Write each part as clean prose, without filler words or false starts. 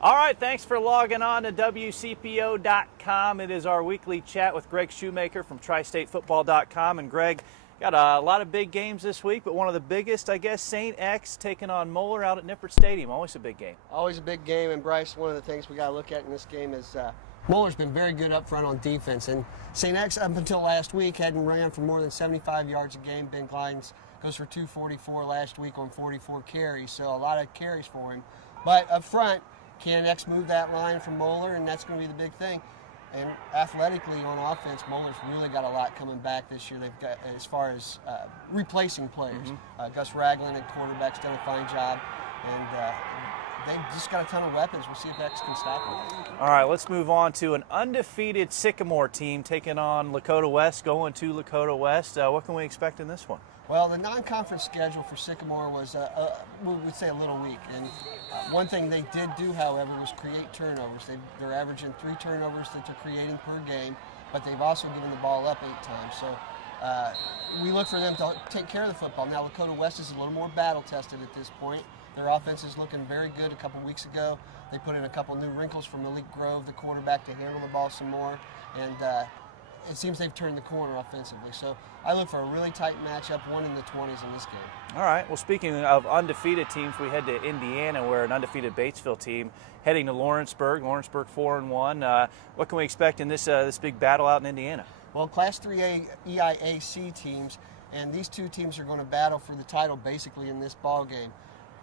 All right, thanks for logging on to WCPO.com. It is our weekly chat with Greg Shoemaker from TriStateFootball.com. And Greg, got a lot of big games this week, but one of the biggest, I guess, St. X taking on Moeller out at Nippert Stadium. Always a big game. Always a big game, and Bryce, one of the things we got to look at in this game is Moeller's been very good up front on defense, and St. X up until last week hadn't ran for more than 75 yards a game. Ben Glidens goes for 244 last week on 44 carries, so a lot of carries for him. But up front, can X move that line from Moeller, and that's going to be the big thing. And athletically on offense, Moeller's really got a lot coming back this year. They've got, as far as replacing players, Gus Ragland at quarterback's done a fine job, and they've just got a ton of weapons. We'll see if X can stop them. All right, let's move on to an undefeated Sycamore team taking on Lakota West, going to Lakota West. What can we expect in this one? Well, the non-conference schedule for Sycamore was, we would say, a little weak. And one thing they did do, however, was create turnovers. They're averaging 3 turnovers that they're creating per game, but they've also given the ball up 8 times. So we look for them to take care of the football. Now, Lakota West is a little more battle-tested at this point. Their offense is looking very good. A couple weeks ago, they put in a couple new wrinkles from Malik Grove, the quarterback, to handle the ball some more. And it seems they've turned the corner offensively. So I look for a really tight matchup, one in the 20s in this game. All right. Well, speaking of undefeated teams, we head to Indiana, where an undefeated Batesville team heading to Lawrenceburg. Lawrenceburg 4-1. What can we expect in this big battle out in Indiana? Well, Class 3A EIAC teams, and these two teams are going to battle for the title basically in this ball game.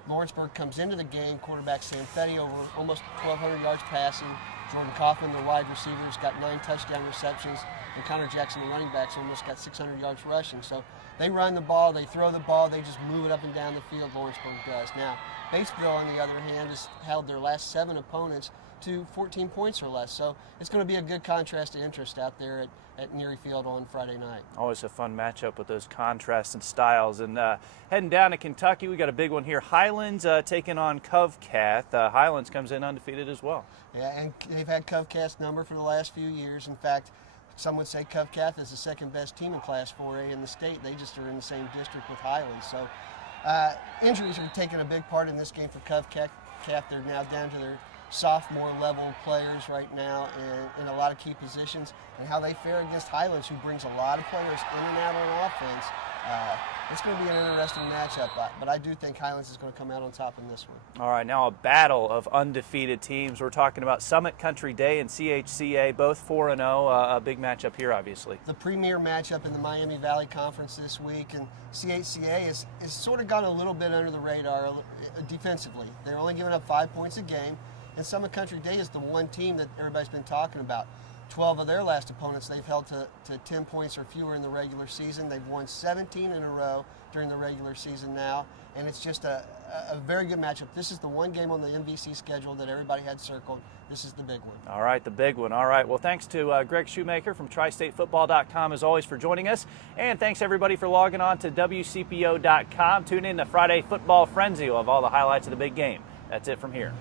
Lawrenceburg comes into the game, quarterback Sam Fetty over almost 1,200 yards passing. Jordan Kaufman, the wide receiver, has got 9 touchdown receptions. And Connor Jackson, the running back's almost got 600 yards rushing. So they run the ball, they throw the ball, they just move it up and down the field, Lawrenceburg does. Now, Batesville, on the other hand, has held their last 7 opponents to 14 points or less. So it's going to be a good contrast of interest out there at Neary Field on Friday night. Always a fun matchup with those contrasts and styles. And heading down to Kentucky, we got a big one here. Highlands taking on Covcath. Highlands comes in undefeated as well. Yeah, and they've had Covcath's number for the last few years. In fact, some would say Covcath is the second best team in Class 4A in the state. They just are in the same district with Highlands. So injuries are taking a big part in this game for Covcath. They're now down to their sophomore level players right now in a lot of key positions, and how they fare against Highlands, who brings a lot of players in and out on offense. It's going to be an interesting matchup, but I do think Highlands is going to come out on top in this one. All right, now a battle of undefeated teams. We're talking about Summit Country Day and CHCA, both 4-0. A big matchup here, obviously. The premier matchup in the Miami Valley Conference this week, and CHCA is sort of gone a little bit under the radar defensively. They're only giving up 5 points a game, and Summit Country Day is the one team that everybody's been talking about. 12 of their last opponents they've held to 10 points or fewer in the regular season. They've won 17 in a row during the regular season now, and it's just a very good matchup. This is the one game on the MVC schedule that everybody had circled. This is the big one. All right, the big one. All right, well, thanks to Greg Shoemaker from TriStateFootball.com, as always, for joining us, and thanks, everybody, for logging on to WCPO.com. Tune in to Friday Football Frenzy. We'll have all the highlights of the big game. That's it from here.